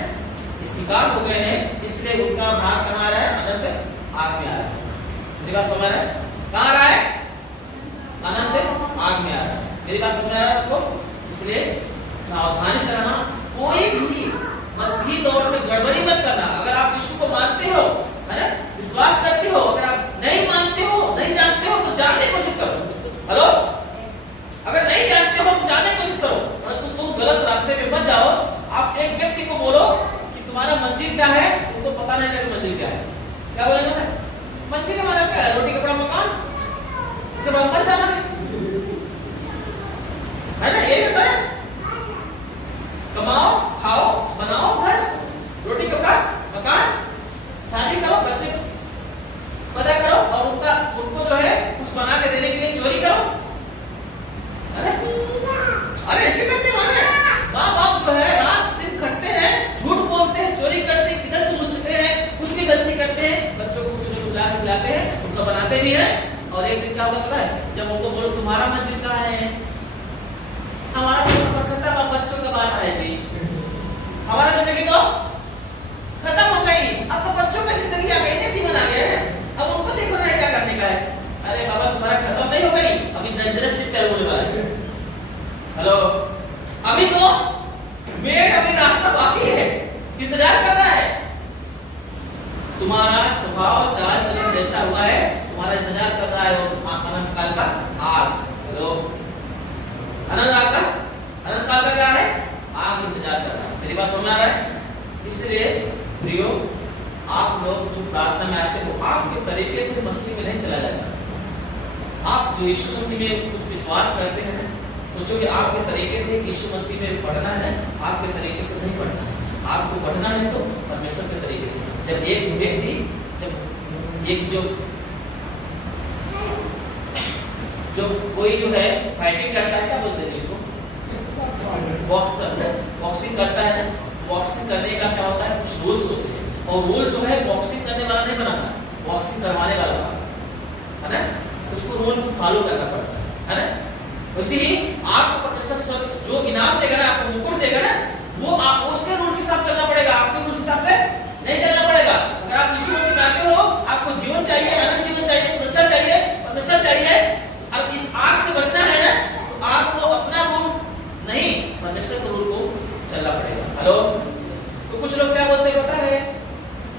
ये शिकार हो गए हैं। इसलिए उनका भाग कहाँ आ रहा है? अनंत आग में आ रहा है। मेरी बात समझ रहा है? कहाँ आ रहा है? अनंत आग में आ रहा है। मेरी बात समझ रहा है आपको? इसलिए सावधानी से रहना, कोई भी मसीही दौड़ में गड़बड़ी मत करना। अगर आप यीशु को मानते हो, है ना, विश्वास करते हो, अगर आप नहीं मानते हो, नहीं जानते हो, तो जानने की कोशिश करो। हेलो, अगर नहीं जानते हो तो जानने की कोशिश करो, परंतु तुम गलत रास्ते में मत जाओ। आप एक व्यक्ति को बोलो कि तुम्हारा मंजिल क्या है, उनको पता नहीं है मंजिल क्या है। क्या बोलेंगे? मंजिल हमारा क्या है? रोटी कपड़ा मकान, इसके बाद मर जाना है ना, ये कहता है। कमाओ, खाओ, बनाओ घर, रोटी कपड़ा मकान, शादी करो, बच्चे पैदा करो और उनको जो है कुछ बना के देने के लिए चोरी करो। अरे ऐसे करते हैं माँ बाप जो है, रात दिन खटते हैं, झूठ बोलते हैं, चोरी करते हैं, किधर से लुचते हैं, कुछ भी गलती करते हैं, बच्चों को कुछ नहीं खिलाते हैं, उनको बनाते भी हैं। और एक दिन क्या होता है, जब उनको बोलो तुम्हारा मंजिल कहाँ है, हमारा तो खत्म, अब बच्चों का बात आएगी, हमारा जिंदगी तो खत्म हो गई, अब तो बच्चों का जिंदगी आ गई, जीवन आ गया है, अब उनको देखो ना क्या करने का है। अरे बाबा तुम्हारा खत्म नहीं हो गई, अभी डेंजरस चीज चालू होने वाला है। हेलो, अभी तो मेन अभी रास्ता बाकी है, इंतजार कर रहा है। तुम्हारा स्वभाव चाल चलन जैसा हुआ है, तुम्हारा इंतजार कर रहा है वो अनंत काल का आग। हेलो, अनंत काल का क्या है? आग इंतजार कर रहा है। मेरी बात समझ आ रहा है? इसलिए प्रियो, आप लोग जो प्रार्थना में आते हो, आपके तरीके से मसीह में नहीं चला जाता। आप जो यीशु मसीह में कुछ विश्वास करते हैं ना, सोचो कि आपके तरीके से यीशु मसीह में पढ़ना है, आपके तरीके से नहीं पढ़ना है। आपको बढ़ना है तो परमेश्वर के तरीके से। जब एक व्यक्ति, जब एक जो कोई जो है फाइटिंग करता है, क्या बोलते हैं इसको? बॉक्सर, बॉक्सिंग करता है ना, बॉक्सिंग करने का क्या होता है, कुछ रूल्स होते हैं, और रूल जो है बॉक्सिंग करने वाला नहीं बनाता, बॉक्सिंग करवाने वाला है ना, उसको रूल को फॉलो करना पड़ता है ना। वैसे ही आपको परमेश्वर जो इनाम देगा ना, आपको मुकुट देगा ना, वो आप उसके रूल के हिसाब चलना पड़ेगा, आपके रूल के हिसाब से नहीं चलना पड़ेगा। अगर आप यीशु मसीह मानते हो, आपको जीवन चाहिए, अनंत जीवन चाहिए, सुरक्षा चाहिए, परमेश्वर चाहिए, और इस आग से बचना है ना, तो आपको अपना रूल नहीं, परमेश्वर के रूल को चलना पड़ेगा। हेलो, तो कुछ लोग क्या बोलते हैं पता है,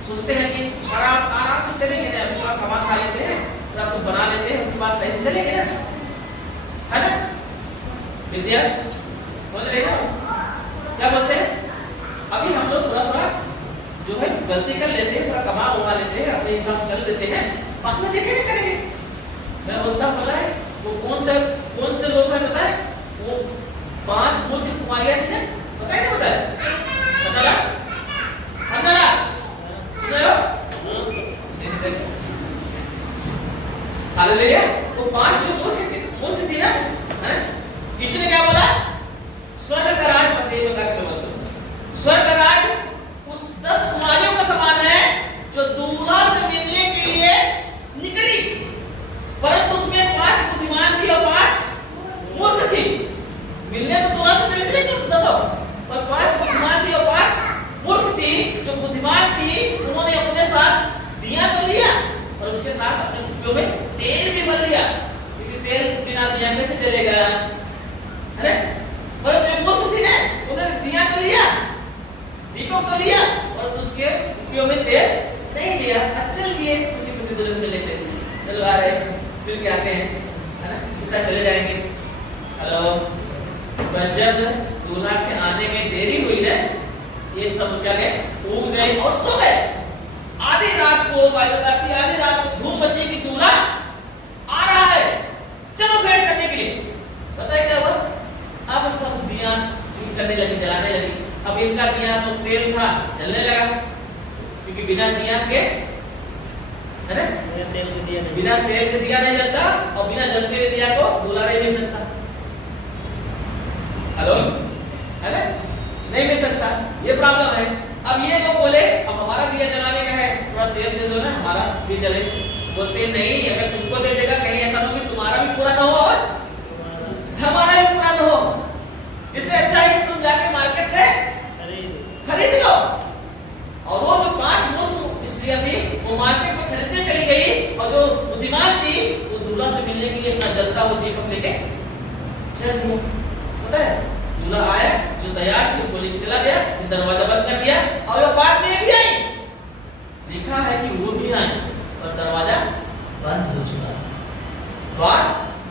सोचते हैं कि आराम से चलेंगे ना, थोड़ा कमा खा लेते हैं, थोड़ा कुछ बना लेते हैं, उसके बाद सही से चलेंगे ना, है ना। विद्या समझ रहे हो क्या बोलते हैं? अभी हम लोग थोड़ा थोड़ा जो है गलती कर लेते हैं, थोड़ा कमा उमा लेते हैं, अपने हिसाब से चल देते हैं, बाद में देखेंगे करेंगे। मैं बोलता हूँ पता है वो कौन से लोग हैं पता है? वो 5 मुल्क कुमारियां थी ना, पता है ना, पता है अन्नला हालेलुया। वो 5 जो मुल्क थी ना, है ना, यीशु ने क्या बोला? स्वर्ग का राज, बस ये बता के बोलता, स्वर्ग का राज उस 10 कुमारियों का समान है जो दूल्हा से मिलने के लिए निकली, परंतु उसमें 5 बुद्धिमान थी और 5 मूर्ख थी। मिलने तो दूल्हा से चली थी 10, पर 5 बुद्धिमान थी और 5 मूर्ख थी। जो बुद्धिमान थी उन्होंने अपने साथ दिया तो लिया, और उसके साथ अपने कुपियों में तेल भी भर लिया, क्योंकि तेल बिना दिया कैसे जलेगा, है ना। पर जो मूर्ख थी ना, उन्होंने दिया तो लिया, दीपक तो लिया, और उसके कुपियों में तेल नहीं लिया, चल दिए खुशी खुशी दुल्हन को लेकर, चलो आ रहे फिर क्या आते हैं, है ना, सोचा चले जाएंगे। हेलो, पर जब दूल्हा के आने में देरी हुई ना, ये सब क्या गए, उग गए और सो गए। आधी रात को बाइबल कहती है, आधी रात को धूम मची कि दूल्हा आ रहा है, चलो भेंट करने के लिए। पता है क्या हुआ? अब सब दिया करने लगी, जलाने लगी। अब इनका दिया तो तेल था, जलने लगा, क्योंकि बिना दिया के, है ना, बिना तेल के दिया नहीं जलता, और बिना जलते हुए दिया को दूल्हा नहीं मिल सकता। हेलो, है ना, नहीं मिल सकता, ये प्रॉब्लम है। अब ये तो बोले अब हमारा दिया जलाने का है, थोड़ा तेल दे दो ना, हमारा भी जले। बोलते नहीं, अगर तुमको दे देगा कहीं ऐसा हो कि तुम्हारा भी पूरा न हो और हमारा भी पूरा न हो। इससे अच्छा है कि तुम जाके मार्केट से खरीद लो। और वो जो 5 मूर्ख स्त्रियां थी, वो मार्केट में खरीदने चली गई, और जो बुद्धिमान थी वो दूल्हा से मिलने के लिए अपना जलता हुआ दीपक लेके चल दिया। पता है, दूल्हा आया, जो तैयार थी उनको लेके चला गया, दरवाजा बंद कर दिया, और वो बाद में भी आई, लिखा है कि वो भी आई और दरवाजा बंद हो चुका था, द्वार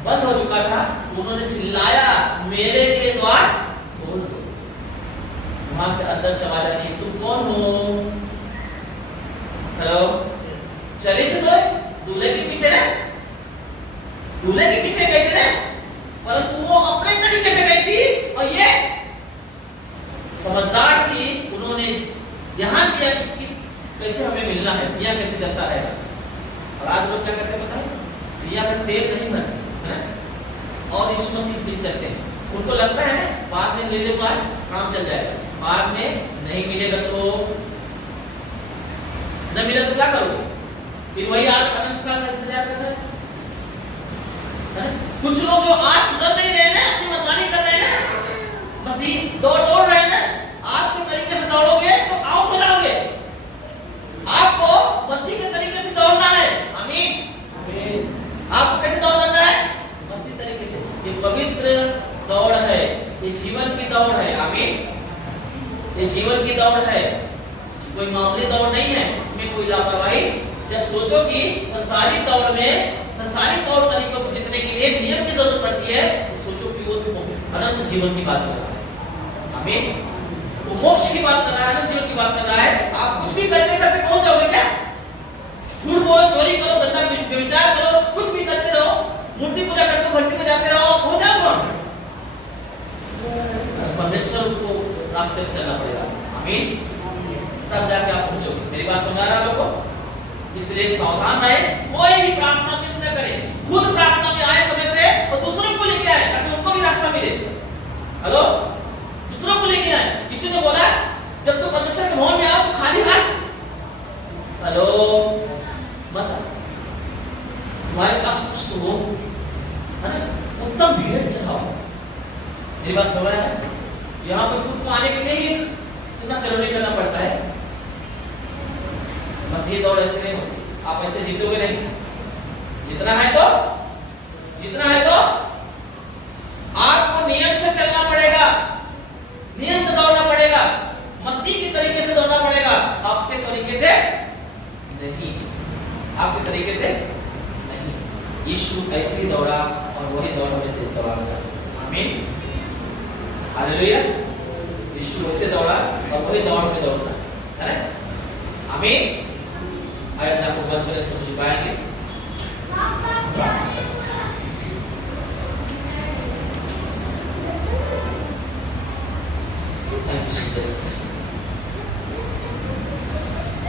बंद हो चुका था। उन्होंने चिल्लाया, मेरे लिए द्वार खोल दो। वहां से अंदर से आवाज आई, तुम कौन हो? हेलो, चली थी तो दूल्हे के पीछे ना, दूल्हे के पीछे गई थी ना, परंतु वो अपने तरीके से गई थी, और ये समझदार थी, उन्होंने ध्यान दिया कि किस कैसे हमें मिलना है, दिया कैसे जलता रहेगा। और आज लोग क्या करते हैं पता है, दिया का तेल नहीं भरते हैं और यीशु मसीह पीस जाते हैं। उनको लगता है ना बाद में ले लेगा काम चल जाएगा, बाद में नहीं मिलेगा तो न मिला तो क्या करोगे, फिर वही आज अनंत काल का इंतजार कर रहे हैं। कुछ लोग जो आज सुधर नहीं रहे ना, अपनी मनमानी कर रहे हैं ना, मसीह दौड़ रहे हैं ना, आपके तरीके से दौड़ोगे तो आउट हो जाओगे। आपको मसीह के तरीके से दौड़ना है। आमीन। आपको कैसे दौड़ना है? मसीह तरीके से। ये पवित्र दौड़ है, ये जीवन की दौड़ है। आमीन। ये जीवन की दौड़ है, कोई मामूली दौड़ नहीं है, इसमें कोई लापरवाही। जब सोचो कि संसारिक दौड़ में, संसारिक तौर तरीकों को जीतने के लिए नियम की जरूरत पड़ती है, तो सोचो कि वो तो अनंत जीवन की बात कर रहा है। आमीन। वो मोक्ष की बात कर रहा है, अनंत जीवन की बात कर रहा है। आप कुछ भी करते करते पहुंच जाओगे क्या? झूठ बोलो, चोरी करो, गंदा व्यभिचार करो, कुछ भी करते रहो, मूर्ति पूजा करते हो, घंटी बजाते रहो, पहुंच जाओगे। परमेश्वर को रास्ते पे चलना पड़ेगा। आमीन। तब जाके आप पहुंचोगे। मेरी बात सुन रहा है लोगों? इसलिए सावधान रहे, कोई भी प्रार्थना मिस न करे। खुद प्रार्थना में आए समय से और दूसरों को लेके आए, ताकि उनको भी रास्ता मिले। हेलो, दूसरों को लेके आए। किसी ने बोला जब तुम परमेश्वर के भवन में आओ तो खाली हाथ, हेलो मत आओ, तुम्हारे पास कुछ तो हो, है ना, उत्तम भेंट चढ़ाओ। मेरी बात सुन रहा है? यहाँ पर खुद को आने के लिए ही इतना चलोनी करना पड़ता है। बस ये दौड़ ऐसे नहीं होती, आप ऐसे जीतोगे नहीं। जितना है तो आपको नियम से चलना पड़ेगा, नियम से दौड़ना पड़ेगा, मसीह के तरीके से दौड़ना पड़ेगा, आपके तरीके से नहीं, आपके तरीके से नहीं। यीशु ऐसे ही दौड़ा और वही दौड़ हमें दौड़ाना चाहता है। आमीन। हालेलुया। यीशु वैसे दौड़ा और वही दौड़ में दौड़ता है ना। आमीन। आइए आपको बंद करके समझ पाएंगे। Thank you Jesus.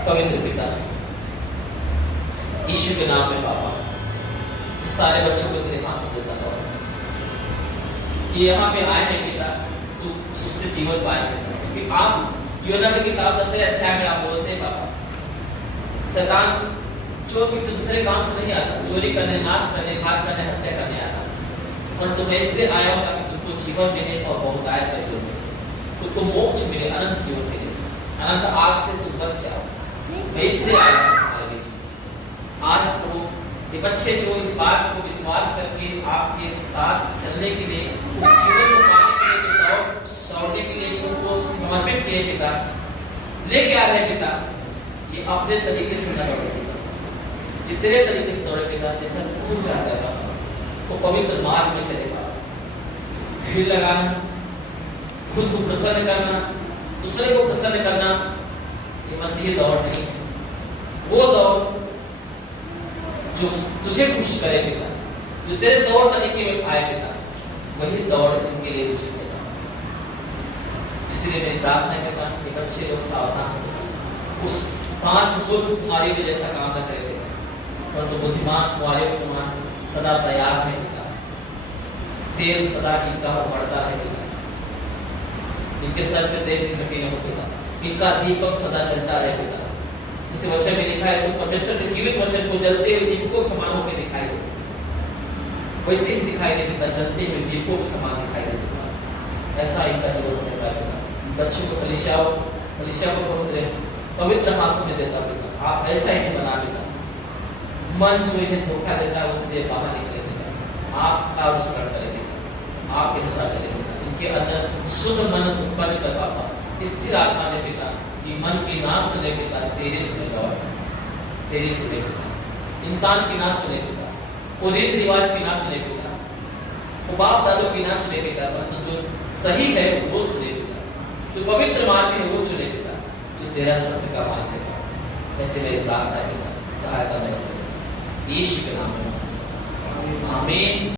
पवित्र पिता, यीशु के नाम में बाबा, सारे बच्चों को तेरे हाथ में देता हूं। ये यहाँ पे आए हैं पिता, तू उससे जीवन पाएंगे, क्योंकि आप योना की किताब 10वें अध्याय में आप बोलते हैं बाबा, शैतान चोर किसी दूसरे काम से नहीं आता, चोरी करने, नाश करने, घात करने, हत्या करने आता, और तुम इसलिए आया हो ताकि तुमको जीवन मिले और बहुतायत का जीवन मिले, तुमको मोक्ष मिले, अनंत जीवन मिले, अनंत आग से तुम बच जाओ। मैं इसलिए आया हूँ हमारे बीच में। आज प्रभु ये बच्चे जो इस बात को विश्वास करके आपके साथ चलने के लिए, उस जीवन को पाने के लिए, दौड़ने के लिए उनको समर्पित किए पिता, लेके आ रहे पिता, कि अपने तरीके से न दौड़े पिता, कि तेरे तरीके से दौड़े पिता, जैसा तू चाहता है वो पवित्र मार्ग में चलेगा। भीड़ लगाना, खुद को प्रसन्न करना, दूसरे को प्रसन्न करना, ये मसीही दौड़ नहीं है। वो दौड़ जो तुझे खुश करे पिता, जो तेरे दौड़ तरीके में आए पिता, वही दौड़ इनके लिए उचित है। इसलिए मेरी प्रार्थना करता हूं कि बच्चे लोग सावधान हो, उस 5 बुद्ध कुमारियों के जैसा काम न करें, परंतु बुद्धिमान कुमारियों के समान सदा तैयार है पिता। तेल सदा इनका बढ़ता रहे पिता, इनके सर पे तेल घटी न हो पिता, इनका दीपक सदा जलता रहे पिता। जैसे वचन में लिखा है, तो परमेश्वर के जीवित वचन को जलते हुए दीपकों के समान होकर दिखाई दे, वैसे ही दिखाई दे पिता, जलते हुए दीपकों के समान दिखाई दे पिता। ऐसा इनका जीवन होने का पिता। बच्चों को कलीसिया को पवित्र हाथों में देता पिता, आप ऐसा ही बना पिता। मन जो इन्हें धोखा देता है उससे बाहर निकले पिता, आपका अनुसरण करें पिता, आपके अनुसार चले पिता। इनके अंदर शुद्ध मन उत्पन्न कर पापा, स्थिर आत्मा ने पिता, कि मन की ना सुने पिता, तेरी सुने दौड़, तेरी सुने पिता, इंसान की ना सुने पिता, वो रीति रिवाज की ना सुने पिता, वो बाप दादों की ना सुने पिता, परंतु जो सही है वो सुने पिता, जो पवित्र मार्ग है वो चुने पिता, जो तेरा सत्य का मार्ग है। ऐसे मेरी प्रार्थना है पिता, सहायता में यीशु के नाम में आमीन।